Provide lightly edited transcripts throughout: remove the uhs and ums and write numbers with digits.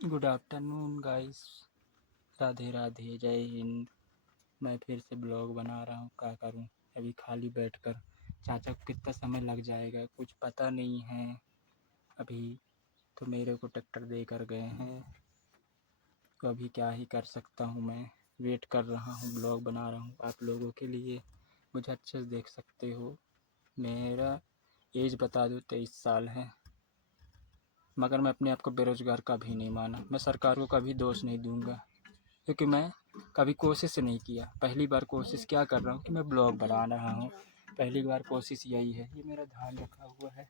Good afternoon guys. Radhe Radhe, जय हिंद। मैं फिर से ब्लॉग बना रहा हूँ, क्या करूँ। अभी खाली बैठकर चाचा को कितना समय लग जाएगा कुछ पता नहीं है। अभी तो मेरे को ट्रैक्टर दे कर गए हैं, तो अभी क्या ही कर सकता हूँ। मैं वेट कर रहा हूँ, ब्लॉग बना रहा हूँ आप लोगों के लिए। मुझे अच्छे से देख सकते हो। मेरा एज बता दूँ 23 साल है, मगर मैं अपने आप को बेरोज़गार कभी नहीं माना। मैं सरकार को कभी दोष नहीं दूंगा, क्योंकि मैं कभी कोशिश नहीं किया। पहली बार कोशिश क्या कर रहा हूँ कि मैं ब्लॉग बना रहा हूँ। पहली बार कोशिश यही है। ये मेरा धान रखा हुआ है,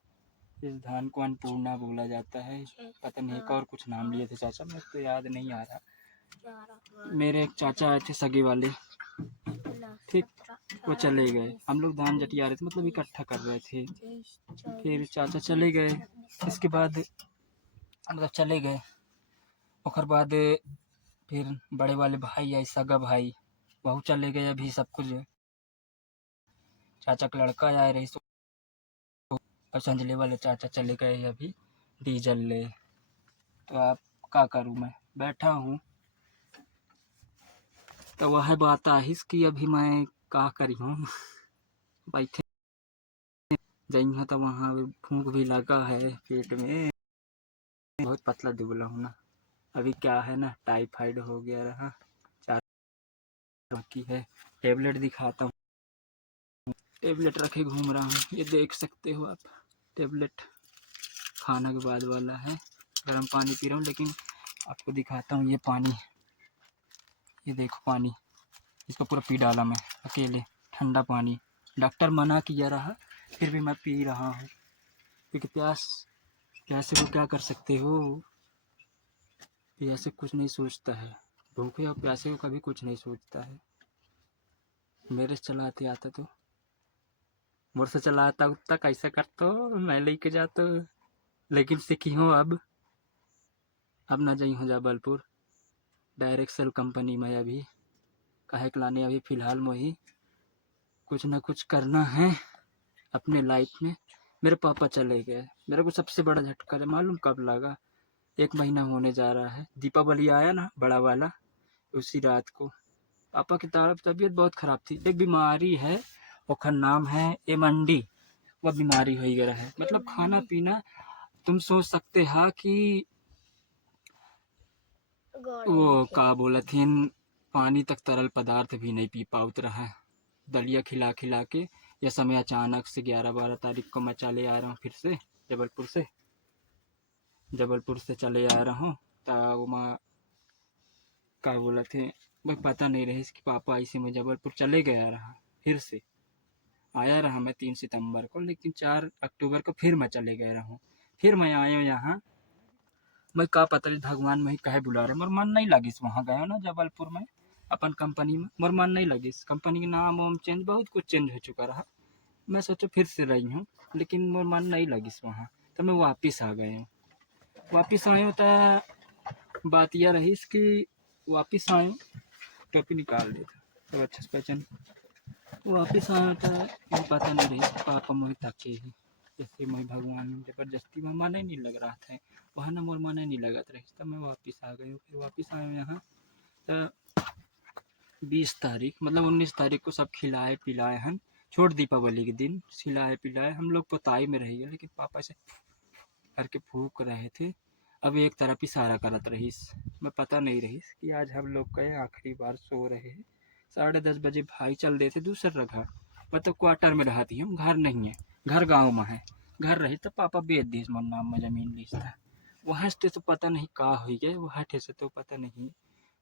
इस धान को अन्नपूर्णा बोला जाता है। पता नहीं एक और कुछ नाम लिए थे चाचा, मेरे तो याद नहीं आ रहा। मेरे एक चाचा आए थे सगे वाले, ठीक, वो चले गए। हम लोग धान जटिया रहे थे, मतलब इकट्ठा कर रहे थे। फिर चाचा चले गए, इसके बाद मतलब चले गए। और बाद फिर बड़े वाले भाई आए, सगा भाई, वह चले गए। अभी सब कुछ चाचा का लड़का आए रही, और संजले वाले चाचा चले गए अभी डीजल ले। तो आप क्या करूँ, मैं बैठा हूँ। तो वह बात आहिस कि अभी मैं क्या करी हूँ। बैठे जइहा तो वहाँ भूख भी लगा है पेट में। बहुत पतला दुबला हूँ ना। अभी क्या है ना, टाइफाइड हो गया रहा। चार बाकी है, टेबलेट दिखाता हूँ। टेबलेट रखे घूम रहा हूँ, ये देख सकते हो आप। टेबलेट खाना के बाद वाला है। गर्म पानी पी रहा हूँ, लेकिन आपको दिखाता हूँ। ये पानी, ये देखो पानी, इसको पूरा पी डाला मैं अकेले। ठंडा पानी, डॉक्टर मना किया रहा, फिर भी मैं पी रहा हूँ, क्योंकि प्यासे को क्या कर सकते हो। प्यासे कुछ नहीं सोचता है, भूखे और प्यासे को कभी कुछ नहीं सोचता है। मेरे से चलाते आता तो मोर से चलाता उतना कैसे करता, मैं लेके जाता। लेकिन सीखी हूँ अब ना जाई हूँ जबलपुर डायरेक्ट सेल कंपनी में। अभी काहे के लाने, अभी फ़िलहाल में कुछ ना कुछ करना है अपने लाइफ में। मेरे पापा चले गए, मेरे को सबसे बड़ा झटका है, मालूम कब लगा। 1 महीना होने जा रहा है, दीपावली आया ना बड़ा वाला, उसी रात को। पापा की तबीयत बहुत ख़राब थी। एक बीमारी है, उसका नाम है एमंडी। वह बीमारी हो गया है, मतलब खाना पीना तुम सोच सकते हा कि वो का बोला थी, पानी तक तरल पदार्थ भी नहीं पी पाउत रहा। दलिया खिला खिला के यह समय अचानक से 11-12 तारीख को मैं चले आ रहा हूँ फिर से जबलपुर से चले आ रहा हूँ। तो वहाँ का बोला थे, भाई पता नहीं रही कि पापा ऐसे में जबलपुर चले गया रहा। फिर से आया रहा मैं 3 सितंबर को, लेकिन 4 अक्टूबर को फिर मैं चले गया रहा हूँ। फिर मैं आया यहाँ। मैं का पता भगवान में ही कहे बुला रहे, मोर मन नहीं लगिस। वहाँ गए ना जबलपुर में अपन कंपनी में, मोर मन नहीं लगिस। कंपनी के नाम वाम चेंज, बहुत कुछ चेंज हो चुका रहा। मैं सोचा फिर से रही हूँ, लेकिन मोर मन नहीं लगिस वहाँ। तो मैं वापिस आ गए हूँ। वापिस आए हूँ तो बात यह रही कि वापिस आए हूँ, टोपी निकाल देता तो अच्छा से पहचान। वापिस आया तो पता नहीं रही पापा मोहि थके ही, जैसे मैं भगवान जबरदस्ती में मन नहीं लग रहा था। वहाँ ना मोर मन नहीं लगत रही, तब मैं वापिस आ गई हूँ। फिर वापिस आया हूँ यहाँ तो 20 तारीख, मतलब 19 तारीख को सब खिलाए पिलाए हैं। छोड़ दीपावली के दिन खिलाए पिलाए, हम लोग पोताई में रह गए, लेकिन पापा से करके फूक रहे थे। अब एक तरफ इशारा करत रहीस, मैं पता नहीं रहीस कि आज हम लोग गए आखिरी बार सो रहे हैं। 10:30 बजे भाई चल देते दूसरा घर, मतलब क्वार्टर में रहती हम, घर नहीं है। घर गाँव में है, घर रही तो पापा बेच दी मोर नाम में जमीन लीज था। वहाँ से तो पता नहीं का हो गए, वहाँ से तो पता नहीं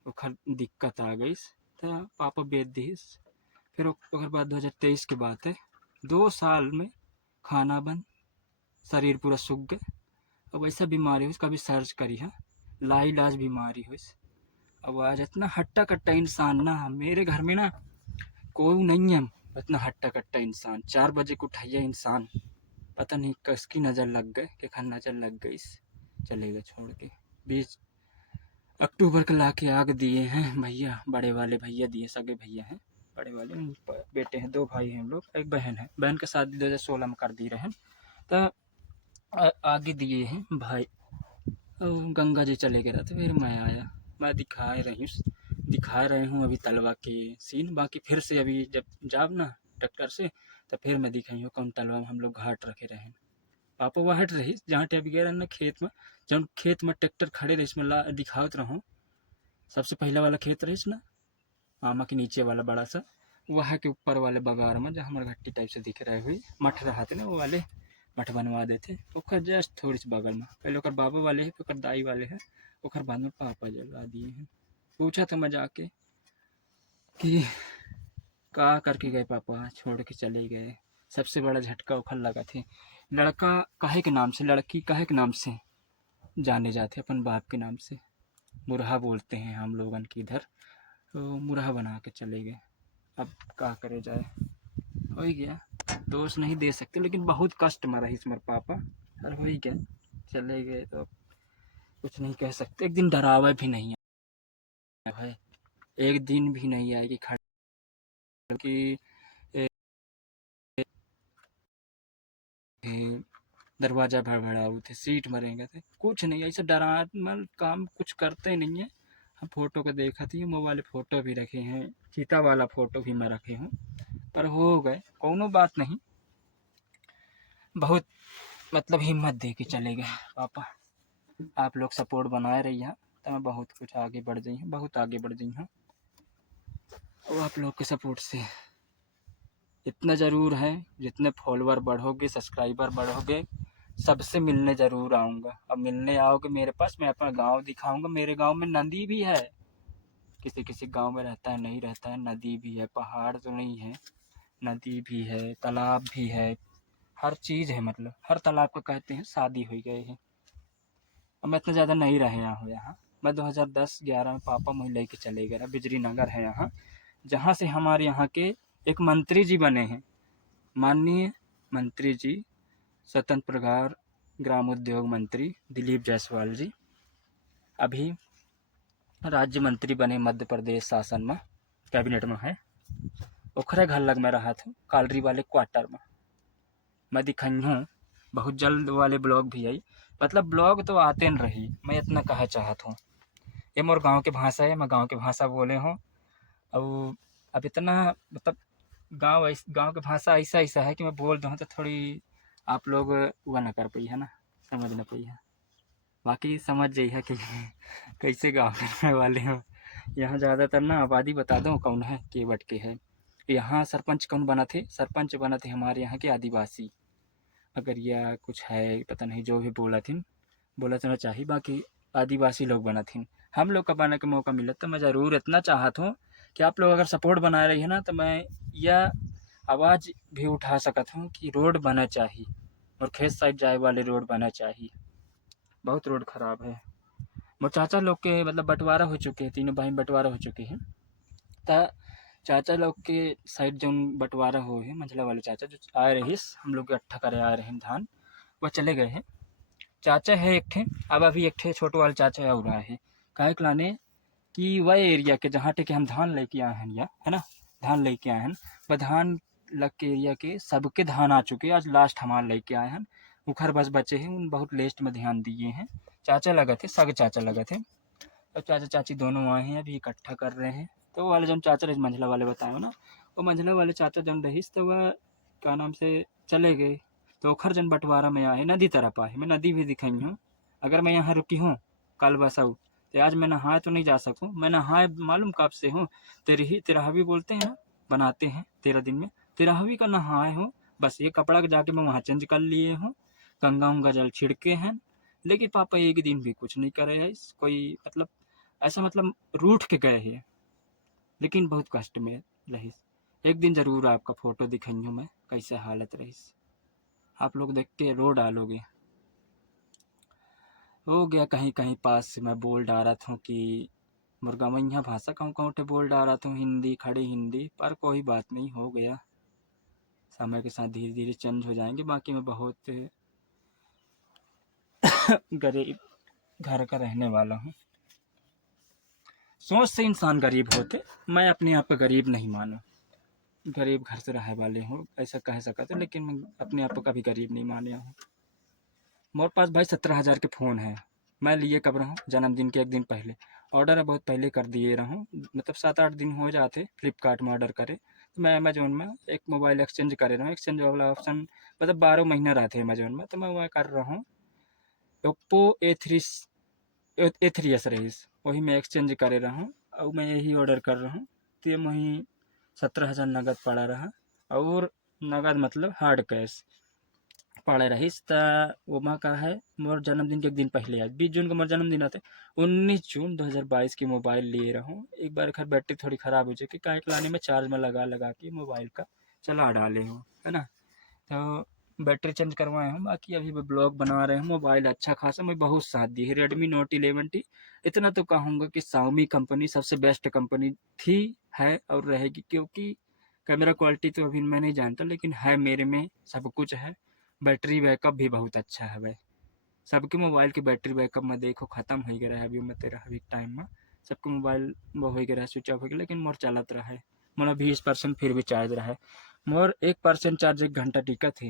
वो दिक्कत आ गई तो पापा बेच दीस। फिर ओकर बाद 2023 की बात है, 2 साल में खाना बंद, शरीर पूरा सूख गए। अब ऐसा बीमारी हुई, कभी सर्च करी है, लाइलाज बीमारी हुई। अब आज इतना हट्टा कट्टा इंसान ना, मेरे घर में ना कोई नहीं है इतना हट्टा कट्टा इंसान। 4 बजे को उठाइए इंसान, पता नहीं किसकी नज़र लग गए, कि खान नज़र लग गई, चलेगा छोड़ के। 20 अक्टूबर को ला के आग दिए हैं भैया, बड़े वाले भैया दिए, सगे भैया हैं बड़े वाले। बेटे हैं, 2 भाई हैं हम लोग, एक बहन है। बहन का शादी 2016 में कर दी रहे। तो आगे दिए हैं भाई, और गंगा जी चले गए थे। फिर मैं आया, मैं दिखा रहे हूँ अभी तलवा के सीन। बाकी फिर से अभी जब जाब ना ट्रैक्टर से, तो फिर मैं दिखाई हूँ कौन तलवा में हम लोग घाट रखे रहे। पापा वह हट रही जहाँ टेप गए ना खेत में, जब खेत में ट्रैक्टर खड़े रही इसमें दिखावत रहूँ। सबसे पहला वाला खेत रही ना मामा के नीचे वाला बड़ा सा, वह के ऊपर वाले बगार में जहाँ हमारे घट्टी टाइप से दिख रहे हुई मठ रहा थे ना, वो वाले मठ बनवा देते। ओकर जस्ट थोड़ी सी बगल में पहले ओकर बाबा वाले है, फिर ओकर दाई वाले है, ओकर बाद में पापा जलवा दिए हैं। पूछा था मैं जाके कि का करके गए पापा, छोड़ के चले गए। सबसे बड़ा झटका उखल लगा थे। लड़का काहे के नाम से, लड़की काहे के नाम से जाने जाते, अपन बाप के नाम से। मुरहा बोलते हैं हम लोगन की इधर, तो मुरहा बना के चले गए। अब क्या करे जाए, हो ही गया, दोष नहीं दे सकते, लेकिन बहुत कष्ट में रही इसमें पापा। और हो ही गया, चले गए तो कुछ नहीं कह सकते। एक दिन डरावा भी नहीं है भाई, एक दिन भी नहीं आएगी खड़ की दरवाजा भड़बड़ाऊ थे, सीट मरेंगे थे, कुछ नहीं ऐसा डरावना काम कुछ करते नहीं है। हम फोटो को देखा थी, मोबाइल फोटो भी रखे हैं, चीता वाला फोटो भी मैं रखे हूँ। पर हो गए, कोनो बात नहीं। बहुत मतलब हिम्मत दे के चले गए पापा। आप लोग सपोर्ट बनाए रही हैं तो मैं बहुत कुछ आगे बढ़ गई हूँ, बहुत आगे बढ़ गई हूँ। और आप लोग के सपोर्ट से इतना ज़रूर है, जितने फॉलोअर बढ़ोगे, सब्सक्राइबर बढ़ोगे, सबसे मिलने ज़रूर आऊँगा। अब मिलने आओगे मेरे पास, मैं अपना गांव दिखाऊंगा। मेरे गांव में नदी भी है, किसी किसी गांव में रहता है नहीं रहता है, नदी भी है, पहाड़ तो नहीं है, नदी भी है, तालाब भी है, हर चीज़ है। मतलब हर तालाब को कहते हैं शादी हो गए हैं। अब मैं इतना ज़्यादा नहीं रहे हूँ यहाँ। मैं 2010-11 में पापा मुझे लेके चले गए। बिजली नगर है यहाँ, जहाँ से हमारे यहाँ के एक मंत्री जी बने हैं, माननीय मंत्री जी, स्वतंत्र प्रभार ग्राम उद्योग मंत्री दिलीप जायसवाल जी, अभी राज्य मंत्री बने मध्य प्रदेश शासन में, कैबिनेट में है। ओखरे घर लग में रहा था, कालरी वाले क्वार्टर में। मैं दिखाई हूँ, बहुत जल्द वाले ब्लॉग भी आई। मतलब ब्लॉग तो आते न रही, मैं इतना कहा चाहत हूँ। ये मोर गाँव के भाषा है, मैं गाँव के भाषा बोले हूँ। अब इतना मतलब गाँव की भाषा ऐसा ऐसा है कि मैं बोल दूँ तो थोड़ी आप लोग वह ना कर पाई है ना, समझ ना पाई है। बाकी समझ जाइए है कि कैसे गाँव के रहने वाले हो। यहाँ ज़्यादातर ना आबादी बता दूँ कौन है, केवट के है। यहाँ सरपंच कौन बना थे, सरपंच बना थे हमारे यहाँ के आदिवासी। अगर यह कुछ है पता नहीं, जो भी बोला तो चाहिए, बाकी आदिवासी लोग बना थी। हम लोग का बनने का मौका मिला तो मैं ज़रूर इतना चाहता हूँ कि आप लोग अगर सपोर्ट बनाए रही है ना, तो मैं यह आवाज़ भी उठा सकता हूँ कि रोड बना चाहिए, और खेत साइड जाए वाले रोड बना चाहिए। बहुत रोड ख़राब है। मोर चाचा लोग के मतलब बंटवारा हो चुके हैं, तीनों भाई बंटवारा हो चुके हैं। तो चाचा लोग के साइड जो बंटवारा हो है, मंझला वाले चाचा जो आए रहे हम लोग इकट्ठा करे आए रहे धान, वह चले गए हैं। चाचा है एक ठे, अब अभी एक ठे छोटे वाले चाचा और आए हैं काहे के लाने कि वह एरिया के जहाँ टे के हम धान लेके आए हैं, या है ना, धान लेके आए हैं, वह धान लग के एरिया के सबके धान आ चुके हैं। आज लास्ट हमारे लेके आए हैं, उखर बस बचे हैं, उन बहुत लेस्ट में ध्यान दिए हैं। चाचा लगे थे, सग चाचा लगे थे, तो चाचा चाची दोनों आए हैं, अभी इकट्ठा कर रहे हैं। तो वो वाले जो चाचा रहे मंझला वाले बताए ना, वो मंझला वाले चाचा जन रहीस तो वह क्या नाम से चले गए। तो ओखर जन बंटवारा में आए, नदी तरफ आए, मैं नदी भी दिखाई हूँ। अगर मैं यहाँ रुकी हूँ कल बसाऊ, तो आज मैं नहाए तो नहीं जा सकूँ। मैं नहाए मालूम कब से हूँ, तेरहवी बोलते हैं ना, बनाते हैं 13 दिन में, तेरहवी का नहाए हूँ। बस ये कपड़ा जाके मैं वहाँ चेंज कर लिए हूँ, गंगा उंगा जल छिड़के हैं। लेकिन पापा एक दिन भी कुछ नहीं करे है, कोई मतलब ऐसा मतलब रूठ के गए हैं, लेकिन बहुत कष्ट में रही। एक दिन ज़रूर आपका फ़ोटो दिखाइयो मैं, कैसे हालत रही, आप लोग देख के रो डालोगे। हो गया कहीं कहीं पास से मैं बोल डाल रहा था कि मुर्गावैया भाषा कहूँ कहूँ बोल डाल रहा था, हिंदी खड़ी हिंदी, पर कोई बात नहीं, हो गया। समय के साथ धीरे धीरे चेंज हो जाएंगे। बाकी मैं बहुत गरीब घर का रहने वाला हूँ, सोच से इंसान गरीब होते, मैं अपने आप को गरीब नहीं मानूं। गरीब घर से रहे वाले हूँ ऐसा कह सका था, लेकिन मैं अपने आप को कभी गरीब नहीं माने हूँ। मोरे पास भाई 17,000 के फ़ोन है, मैं लिए कब रहा हूँ जन्मदिन के एक दिन पहले। ऑर्डर बहुत पहले कर दिए रहा हूँ, मतलब 7-8 दिन हो जाते फ्लिपकार्ट में ऑर्डर करे। तो मैं अमेजोन में एक मोबाइल एक्सचेंज करे रहा हूँ, एक्सचेंज वाला ऑप्शन मतलब 12 महीना रहते हैं अमेजोन में, तो मैं वह कर रहा हूँ। ओप्पो ए3 एस रहीस, वही मैं एक्सचेंज करे रहा हूँ और मैं यही ऑर्डर कर रहा हूँ। तो ये वहीं 17,000 नगद पड़ा रहा, और नगद मतलब हार्ड कैश पड़े रहीस। त ओमा का है मोर जन्मदिन के एक दिन पहले आज 20 जून को मोर जन्मदिन आते, 19 जून 2022 की मोबाइल लिए रहा हूँ। एक बार खैर बैटरी थोड़ी ख़राब हो चुकी, काट लाने में चार्ज में लगा लगा के मोबाइल का चला डाले हूँ, है ना। तो बैटरी चेंज करवाए हूँ, बाकी अभी भी ब्लॉग बना रहे हैं। मोबाइल अच्छा खासा मैं बहुत साथ दी है, रेडमी नोट 11T। इतना तो कहूँगा कि शाओमी कंपनी सबसे बेस्ट कंपनी थी, है और रहेगी, क्योंकि कैमरा क्वालिटी तो अभी मैं नहीं जानता, लेकिन है मेरे में सब कुछ है। बैटरी बैकअप भी बहुत अच्छा है भाई। सबके मोबाइल की बैटरी बैकअप में देखो ख़त्म हो गया है अभी में तेरा अभी टाइम में। सबके मोबाइल वो हो गया है, स्विच ऑफ हो गया, लेकिन मोर चलत रहा है। मोला 20% फिर भी चार्ज रहा है। मोर 1% चार्ज 1 घंटा टिका थी,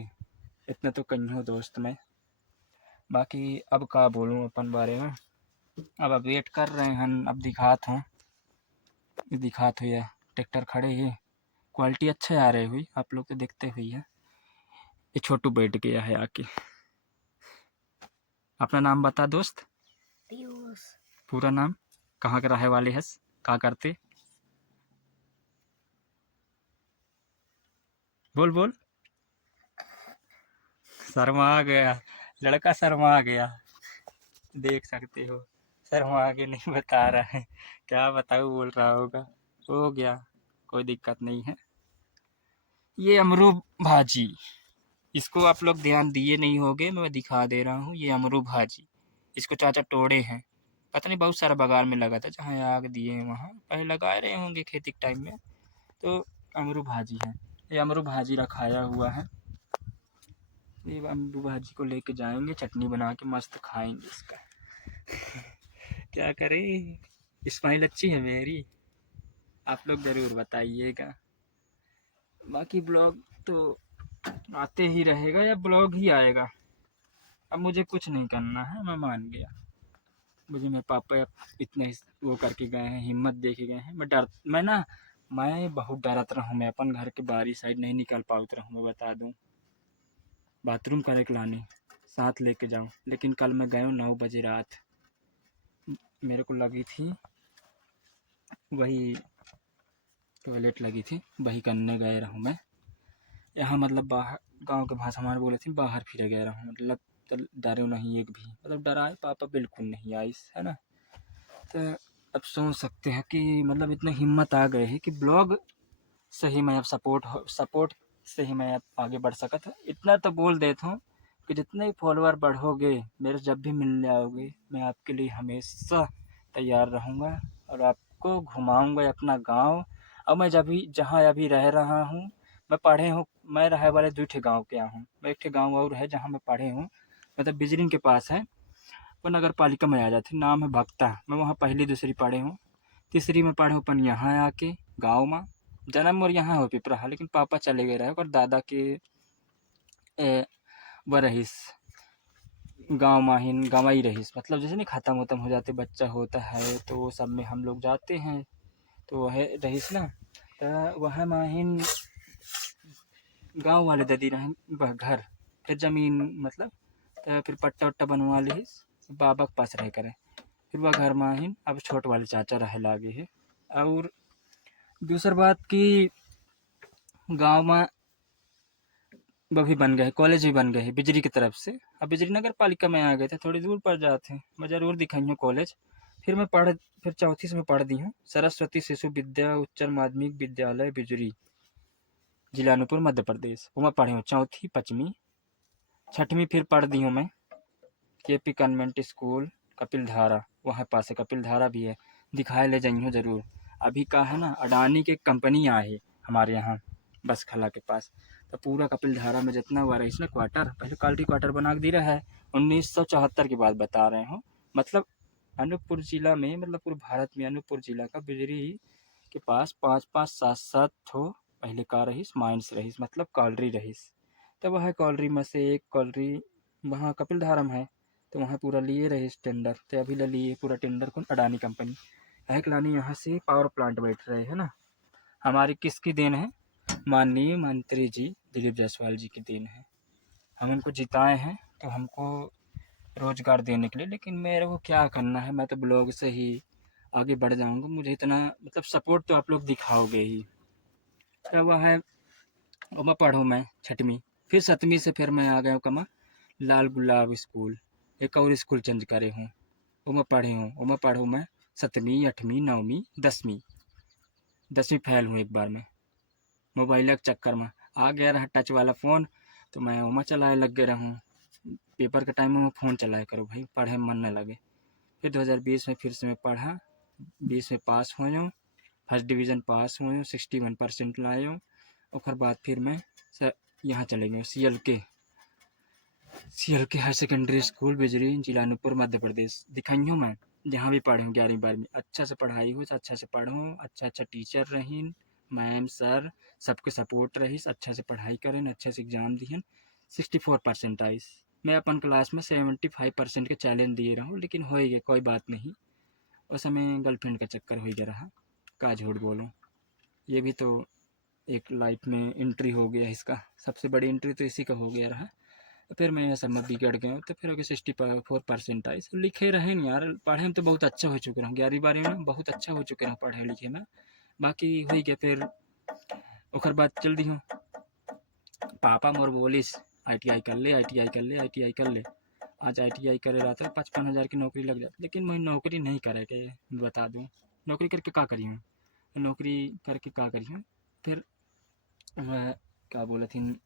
इतना तो कहीं दोस्त में। बाकी अब का बोलूँ अपन बारे में, अब वेट कर रहे हैं, अब दिखात हूँ ये ट्रैक्टर खड़े ही, क्वालिटी अच्छे आ रही हुई, आप लोग तो देखते हुई है। ये छोटू बैठ गया है आके। अपना नाम बता दोस्त, पीयूष। पूरा नाम, कहाँ के रहे वाले हस, क्या करते, बोल बोल। शर्मा गया लड़का, शर्मा गया, देख सकते हो शर्मा आगे नहीं बता रहा है, क्या बताऊँ, बोल रहा होगा। हो गया, कोई दिक्कत नहीं है। ये अमरू भाजी, इसको आप लोग ध्यान दिए नहीं होगे, मैं दिखा दे रहा हूँ। ये अमरू भाजी, इसको चाचा तोड़े हैं, पता नहीं बहुत सारा बगान में लगा था, जहाँ आग दिए हैं वहाँ पहले लगाए रहे होंगे खेती के टाइम में। तो अमरू भाजी है, ये अमरू भाजी रखाया हुआ है। ये अमरू भाजी को लेके जाएंगे, चटनी बना के मस्त खाएंगे इसका। क्या करें, स्माइल अच्छी है मेरी, आप लोग ज़रूर बताइएगा। बाकी ब्लॉग तो आते ही रहेगा, या ब्लॉग ही आएगा। अब मुझे कुछ नहीं करना है, मैं मान गया। मुझे मेरे पापा इतने वो करके गए हैं, हिम्मत दे के गए हैं। मैं बहुत डरत रहा हूँ, मैं अपन घर के बाहरी साइड नहीं निकल पाता रहा हूँ, मैं बता दूँ। बाथरूम करे के लाने साथ लेके जाऊँ, लेकिन कल मैं गया 9 बजे रात, मेरे को लगी थी वही टॉयलेट लगी थी, वही करने गए रहूँ मैं। यहाँ मतलब बाहर, गांव के भाषा हमारे बोले थे, बाहर फिर गया रहूँ, मतलब डरे नहीं एक भी, मतलब डराए पापा बिल्कुल नहीं आई, है ना। तो अब सोच सकते हैं कि मतलब इतने हिम्मत आ गए हैं कि ब्लॉग से ही मैं अब सपोर्ट से ही मैं अब आगे बढ़ सका था। इतना तो बोल देता हूँ कि जितने ही फॉलोअर बढ़ोगे, मेरे जब भी मिलने आओगे, मैं आपके लिए हमेशा तैयार रहूँगा और आपको घुमाऊँगा अपना गाँव। और मैं जब भी जहाँ अभी रह रहा हूँ, मैं पढ़े हूँ, मैं रहे वाले 2 गाँव के हूँ। मैं एक गाँव और है जहाँ मैं पढ़े हूँ, मतलब बिजरिंग के पास है, वो नगर पालिका में आ जाती, नाम है भक्ता। मैं वहाँ पहली दूसरी पढ़े हूँ, तीसरी में पढ़े हूँ अपन यहाँ आके गाँव में। जन्म और यहाँ हो पिपरा, लेकिन पापा चले गए रहे और दादा के वह रहीस गाँव माहिन गंवाई रहीस, मतलब जैसे नहीं ख़त्म उतम हो जाते, बच्चा होता है तो वो सब में हम लोग जाते हैं, तो वह रहीस ना। तो वह माहिन गाँव वाले दे रहे घर, फिर ज़मीन मतलब, तो फिर पट्टा वट्टा बनवा ली बाबा के पास रह करे। फिर वह घर माहिन अब छोट वाले चाचा रहे लागे है। और दूसरी बात कि गांव में वो भी बन गए, कॉलेज भी बन गए हैं बिजली की तरफ से। अब बिजली नगर पालिका में आ गए थे, थोड़ी दूर पड़ जाते हैं, मैं ज़रूर दिखाई हूँ कॉलेज। फिर मैं फिर चौथी से मैं पढ़ दी हूँ सरस्वती शिशु विद्या उच्च माध्यमिक विद्यालय बिजरी, जिला अनूपपुर मध्य प्रदेश। वो मैं पढ़ी हूँ चौथी पाँचवीं छठवीं। फिर पढ़ दी हूँ मैं KP कन्वेंट स्कूल कपिल धारा, वहाँ पास है, कपिल धारा भी है, दिखाए ले जाइए ज़रूर। अभी का है ना, अडानी के कंपनी आए हमारे यहाँ बस खला के पास, तो पूरा कपिल धारा में जितना हुआ रही इसने क्वार्टर, पहले क्वालिटी क्वार्टर बना के दे रहा है। 1974 की बात बता रहे हो, मतलब अनूपपुर जिला में, मतलब पूरे भारत में अनूपपुर जिला का बिजली के पास 5-5 7-7 ठो पहले का रहीस माइंस रहीस, मतलब कॉलरी रहीस। तो वह कॉलरी में से एक कॉलरी वहाँ कपिल धारा में है, तो वहाँ पूरा लिए रहे टेंडर, तो अभी ले लिए पूरा टेंडर कौन, अडानी कंपनी है लानी यहाँ से पावर प्लांट बैठ रहे है ना। हमारी किसकी देन है, माननीय मंत्री जी दिलीप जायसवाल जी की देन है। हम उनको जिताए हैं तो हमको रोज़गार देने के लिए, लेकिन मेरे को क्या करना है, मैं तो ब्लॉग से ही आगे बढ़ जाऊंगा। मुझे इतना मतलब सपोर्ट तो आप लोग दिखाओगे ही। क्या हुआ है, और मैं पढ़ूँ मैं 6वीं, फिर 7वीं से फिर मैं आ गया हूँ कमा लाल गुलाब स्कूल, एक और स्कूल चेंज करे हूँ, वो मैं पढ़े हूँ, वो मैं पढ़ूँ मैं 7वीं 8वीं 9वीं 10वीं फेल हूँ एक बार में, मोबाइल के चक्कर में आ गया रहा टच वाला फ़ोन, तो मैं वहाँ चलाए लग गए रहूँ। पेपर के टाइम में मैं फ़ोन चलाया करो भाई, पढ़े में मन न लगे। फिर 2020 में फिर से मैं पढ़ा, 20 में पास हुए हूँ, फर्स्ट डिवीज़न पास हुए हूँ, 61% लाए हूँ। और बाद फिर मैं यहाँ चले गए CLK higher secondary school Bijari जिला अनूपपुर मध्य प्रदेश। दिखाई हूँ मैं जहाँ भी पढ़ूँ 11वीं 12वीं, अच्छा से पढ़ाई हो, अच्छा से पढ़ूँ, अच्छा टीचर रही, मैम सर सबके सपोर्ट रही, अच्छा से पढ़ाई करें, अच्छे से एग्ज़ाम दिए। 64% आई। मैं अपन क्लास में 75% के चैलेंज दिए रहूँ, लेकिन हो गया कोई बात नहीं। उस समय गर्लफ्रेंड का चक्कर हो गया रहा, का झूठ बोलूँ, ये भी तो एक लाइफ में एंट्री हो गया इसका, सबसे बड़ी एंट्री तो इसी का हो गया रहा। फिर मैं सब में बिगड़ गया, तो फिर 64% आई। लिखे रहे नहीं यार, पढ़े में तो बहुत अच्छा हो चुके रहा, 11वीं 12वीं में बहुत अच्छा हो चुके रहा पढ़े लिखे में, बाकी हो गया। फिर ओकर बाद चल दी हूँ, पापा मोर बोलिस ITI कर ले, ITI कर ले, ITI कर ले। आज ITI करे रहा था, 55,000 की नौकरी लग जाती, लेकिन मैं नौकरी नहीं करे के बता दूँ, नौकरी करके क्या करी हूँ, नौकरी करके क्या करी हूँ। फिर मैं क्या बोला थी,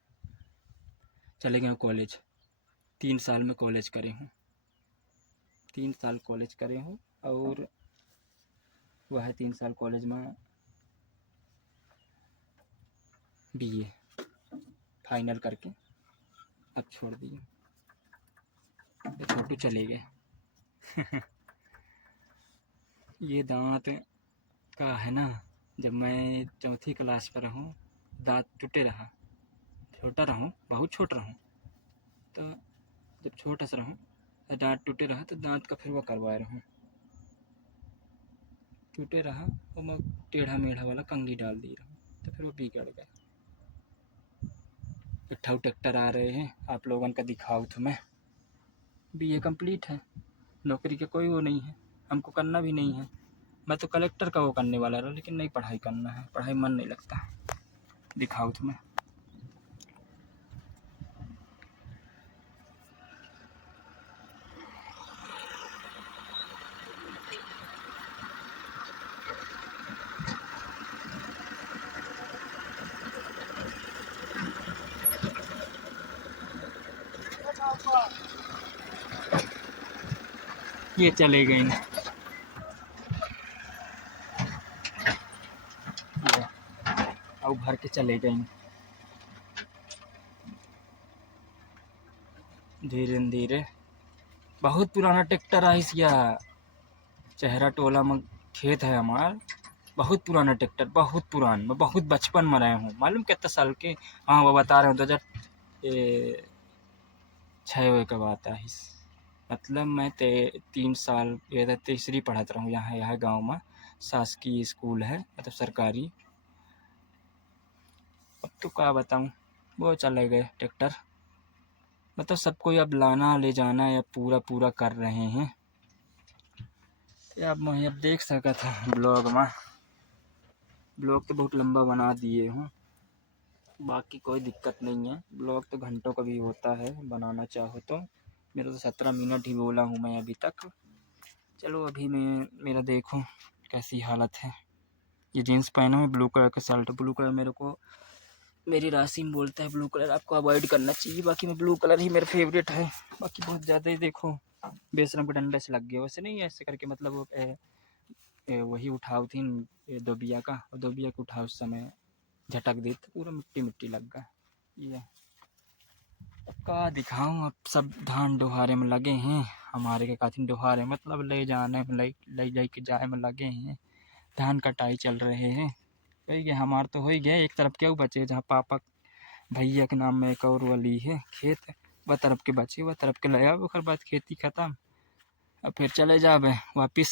चले गए कॉलेज, 3 साल में कॉलेज करे हूँ, 3 साल कॉलेज करे हूँ। और वह 3 साल कॉलेज में BA फाइनल करके अब छोड़ दिए, छोटू चले गए। ये दांत का है ना, जब मैं 4th क्लास पर रहूँ दांत टूटे रहा, छोटा रहूँ, बहुत छोटा रहूँ, तो जब छोटा सा रहूँ दांत टूटे रहा, तो दांत का फिर वो करवाए रहूँ, टूटे रहा और मैं टेढ़ा मेढ़ा वाला कंघी डाल दी रहूँ, तो फिर वो बिगड़ गया। इट्ठाऊ ट्रैक्टर आ रहे हैं, आप लोगों का दिखाऊँ तो मैं BA कंप्लीट है, नौकरी का कोई वो नहीं है, हमको करना भी नहीं है। मैं तो कलेक्टर का वो करने वाला रहा, लेकिन नहीं पढ़ाई करना है, पढ़ाई मन नहीं लगता। दिखाऊँ तो मैं ये चले गए ये और भर के चले गए धीरे धीरे। बहुत पुराना ट्रैक्टर है इसका, चेहरा टोला में खेत है हमार, बहुत पुराना ट्रैक्टर, बहुत पुरान, मैं बहुत बचपन में रहे हूँ, मालूम कितने साल के। हाँ वो बता रहे हूँ 2006 का बात है, मतलब मैं 3 साल ये 3री पढ़ाता रहूँ यहाँ गाँव में, शासकीय स्कूल है, मतलब सरकारी। अब तो क्या बताऊँ, वो चले गए ट्रैक्टर, मतलब सबको अब लाना ले जाना या पूरा कर रहे हैं। अब मैं अब देख सका था ब्लॉग में, ब्लॉग तो बहुत लंबा बना दिए हूँ, बाकी कोई दिक्कत नहीं है, ब्लॉग तो घंटों का भी होता है बनाना चाहो तो। मेरा तो 17 मिनट ही बोला हूँ मैं अभी तक। चलो अभी मैं मेरा देखो कैसी हालत है। ये जीन्स पहना है, ब्लू कलर का शर्ट, ब्लू कलर मेरे को मेरी राशि में बोलता है ब्लू कलर आपको अवॉइड करना चाहिए, बाकी मैं ब्लू कलर ही मेरा फेवरेट है। बाकी बहुत ज़्यादा ही देखो बेशरम के डंडे से लग गया, वैसे नहीं ऐसे करके, मतलब वही उठाव थी दोबिया का, और दोबिया के उठाव उस समय झटक दी तो पूरा मिट्टी मिट्टी लग गया। ये अब का दिखाऊँ, अब सब धान डोहारे में लगे हैं, हमारे के काथिन डोहारे मतलब ले जाने में ले के जाए में लगे हैं, धान कटाई चल रहे हैं। हो गया हमार तो हो ही गया, एक तरफ क्या बचे जहाँ पापा भैया के नाम में एक और वाली है खेत, वह तरफ के बचे वह तरफ के ले आओ, ओकर बाद खेती खत्म। अब फिर चले जाबे वापिस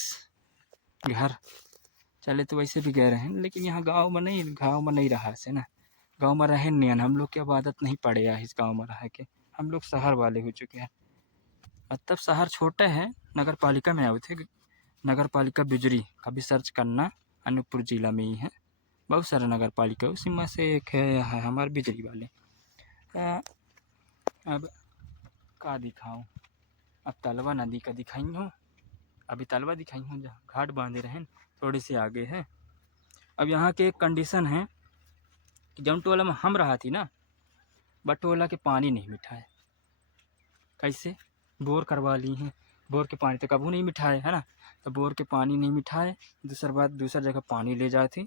घर। चले तो वैसे भी गए रहे, लेकिन यहाँ गाँव में नहीं रहा से ना, गांव में रहे नहीं, हम लोग की अब आदत नहीं पड़ेगा इस गांव में रह के। हम लोग शहर वाले हो चुके हैं। तब शहर छोटे हैं, नगर पालिका में आए थे। नगर पालिका बिजरी कभी सर्च करना, अनूपपुर जिला में ही है। बहुत सारे नगर पालिका उसी में से एक है हमारे बिजरी वाले। अब का दिखाऊँ, अब तलवा नदी का दिखाई हूँ। अभी तलवा दिखाई हूँ जहाँ घाट बांधे रहे थोड़ी सी आगे है। अब यहाँ के एक कंडीशन है कि जौन टोला में हम रहा थी ना, बट टोला के पानी नहीं मीठा है। कैसे? बोर करवा ली हैं, बोर के पानी तो कभी नहीं मीठा है ना। तो बोर के पानी नहीं मीठा है। दूसरी बात, दूसरी जगह पानी ले जाते।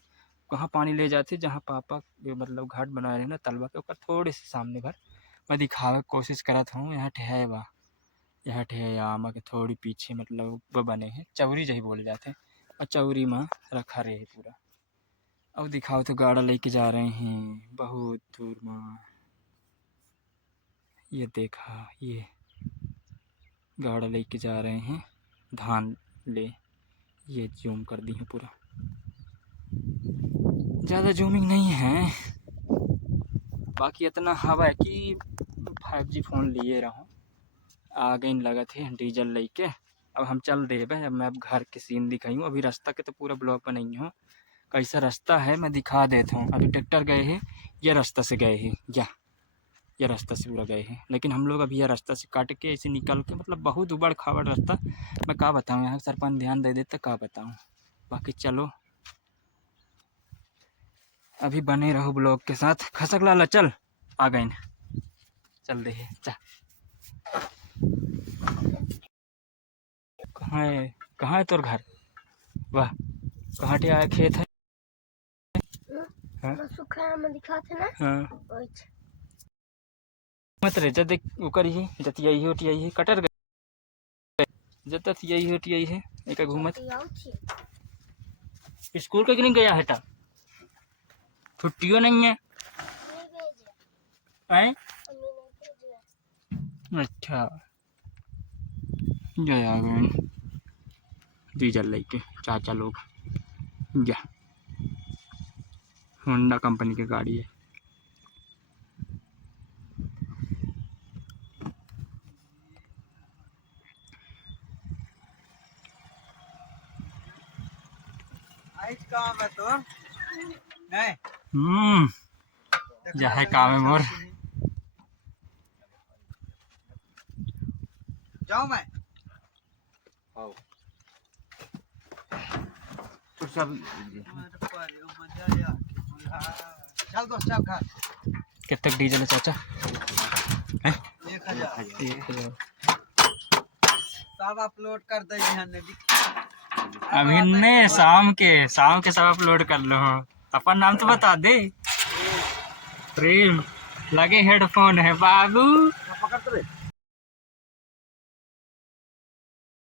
कहाँ पानी ले जाते? जहाँ पापा मतलब घाट बनाए रहे ना तलवा के, ऊपर थोड़े से सामने भर मैं दिखावे की कोशिश करत हूँ। यहाँ ठे बा, यहाँ ठे आमा के थोड़ी पीछे मतलब वो बने हैं चौरी जही बोले जाते हैं, और चौरी में रखा रहे पूरा। अब दिखाओ तो गाड़ा लेके जा रहे हैं बहुत दूर में। ये देखा, ये गाड़ा लेके जा रहे हैं धान ले। ये जूम कर दी है पूरा, ज़्यादा जूमिंग नहीं है। बाकी इतना हवा है कि 5G फ़ोन लिए रहूँ। आगे लगा थे डीजल लेके। अब हम चल दे भाई। अब मैं घर के सीन दिखाई हूँ। अभी रास्ता के तो पूरा ब्लॉक पर नहीं हूँ, कैसा रास्ता है मैं दिखा देता हूँ। अभी ट्रैक्टर गए हैं, ये रास्ता से गए हैं, यह रास्ता से पूरा गए हैं। लेकिन हम लोग अभी यह रास्ता से काट के ऐसे निकल के, मतलब बहुत उबड़ खाबड़ रास्ता। मैं क्या बताऊँ, यहाँ सरपंच ध्यान दे देता क्या बताऊँ। बाकी चलो अभी बने रहो ब्लॉग के साथ। खसक लाला चल आ गए, चल दे चा। कहाँ है तोर घर? वाह, कहाँ टे आया खेत है? हाँ मत रे जद उकर ही जतियाई है उटियाई है कटर गए जत यही है उटियाई है एक घूमत। स्कूल के नहीं गया है टा, छुट्टियों नहीं है आए? अच्छा गया डीजल लेके चाचा लोग। जा होंडा कंपनी की गाड़ी है। काम है तो जा है काम है मोर। जाओ मैं तो सब चल दोस्त चल घर। कितने डीजल है चाचा? 1000 सब अपलोड कर दे। अभी ने शाम के सब अपलोड कर लो। अपन नाम तो बता दे। प्रेम लगे हेडफोन है बाबू। पकड़